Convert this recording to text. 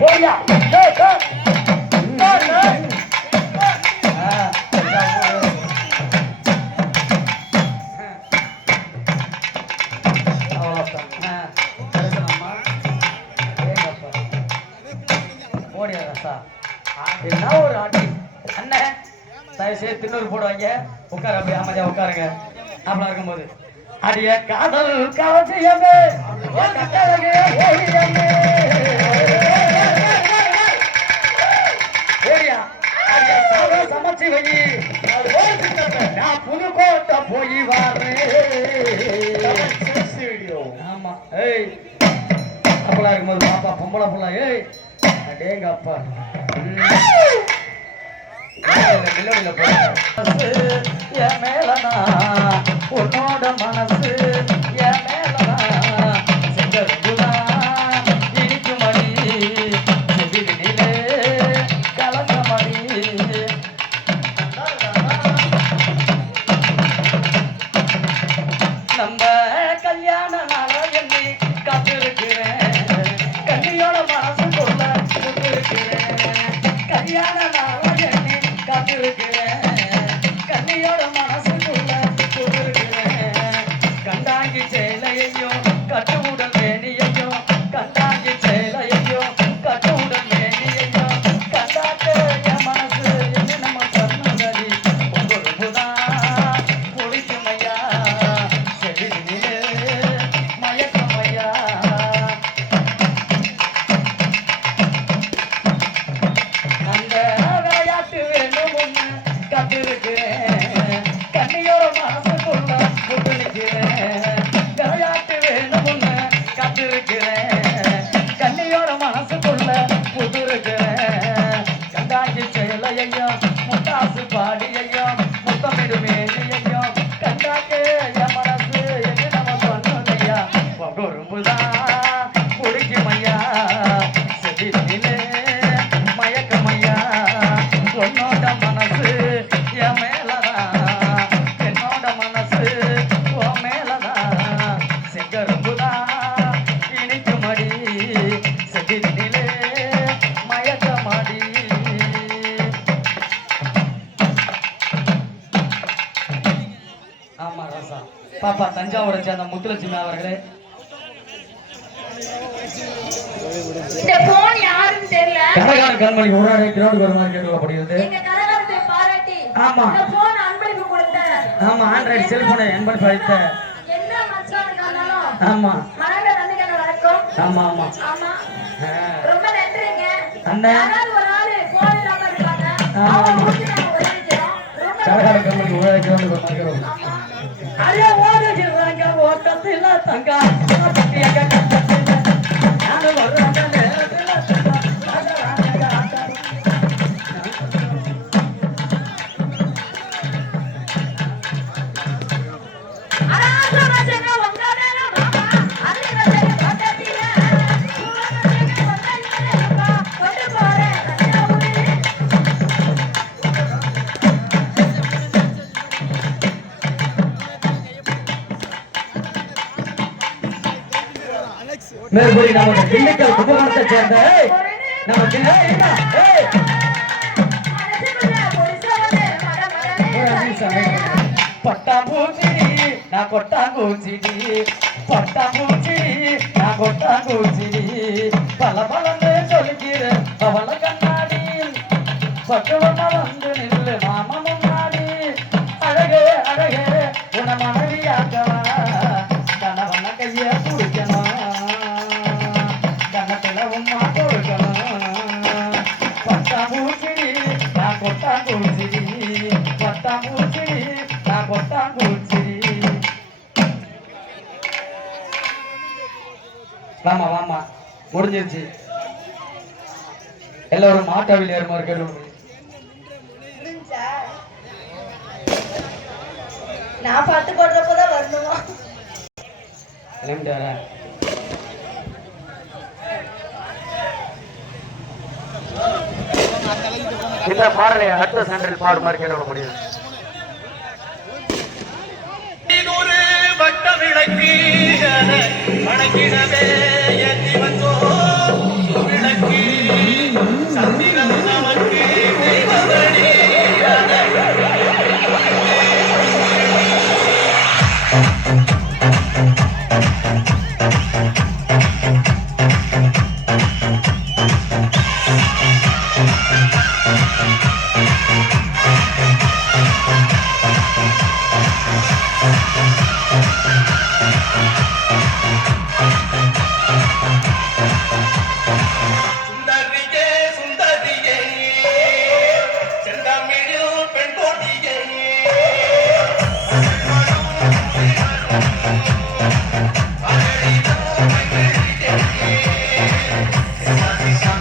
போய்யா ஆ, என்ன ஒரு ஆட்டி அண்ணே தயவு செய்து திண்ணூறு போடுவாங்க உட்கார அப்படியே அமைதியா உட்காருங்க அப்பலாம் இருக்கும்போது அடிய காதல் கவசியமே நான் புதுக்கோட்டை போய் வாரேன். ஆமா. ஏய் அப்பலாம் இருக்கும்போது பாப்பா பொம்பளை புள்ள ஏய் அடேங்க அப்பா மேலனா உன்னோட மனசு கண்டாங்கி சேலையையும் செயலையையும் முட்டாசு பாடியையும் பாப்பா தஞ்சாவூரை சேர்ந்த முத்துலட்சுமி அவர்களே. இந்த போன் யாருன்னு தெரியல. கடகார கண்மணி உடனே கிரௌண்ட் வருமாறு கேட்கப்படுகிறது எங்க கரகாரத்தை பாராட்டி ஆமா. இந்த போன் அன்பளிப்பு கொடுத்த. ஆமா ஆண்ட்ராய்டு செல்போனை என்பது பழித்த என்ன மச்சான் இருந்தாலும் ஆமா. மனதில் நம்பிக்கை வணக்கம். ஆமா ஆமா. ஆமா. ஆ. ரொம்ப நன்றிங்க. அண்ணே. யாராவது ஒரு ஆளு போன் இல்லாம இருப்பாங்க ஆமா, அவங்க ஆமா. ஊருக்கு நாங்க உதவிக்கிறோம். ரொம்ப கடகார கண்மணி உடனே கிரௌண்ட் வருமாறு ஆமா. अरे वाद घेऊन कसे सांगा. மேற்படி நம்ம திண்டுக்கல் கும்பகோணத்தை சேர்ந்த நம்ம பட்டாங்கூச்சிடி ஏய், என்ன? நான் கொட்டாங்கூச்சிடி நான் கொட்டாங்கூச்சிடி பல பலந்து சொல்லிக்கிற பவள கண்ணாடி பக்குவமா பட்டாம்பூச்சிடி நான் கொட்டாங்கூச்சிடி பட்டாம்பூச்சிடி நான் கொட்டாங்கூச்சிடி வாமா வாமா முடிஞ்சிருச்சு. எல்லாரும் மாட்டாவில் ஏறுமாறு கேட்டு நான் பாட்டு போடுறப்பதான் வரணுமா? கிளம்பிட்டு வரேன் இந்த பாடலை அடுத்த சான்றில் பாடுமாறு கேட்டுக்கொள்ள முடியும் வணங்கிடவே ஏற்றி வந்தோம் விளக்கி சந்திரன் Thank you.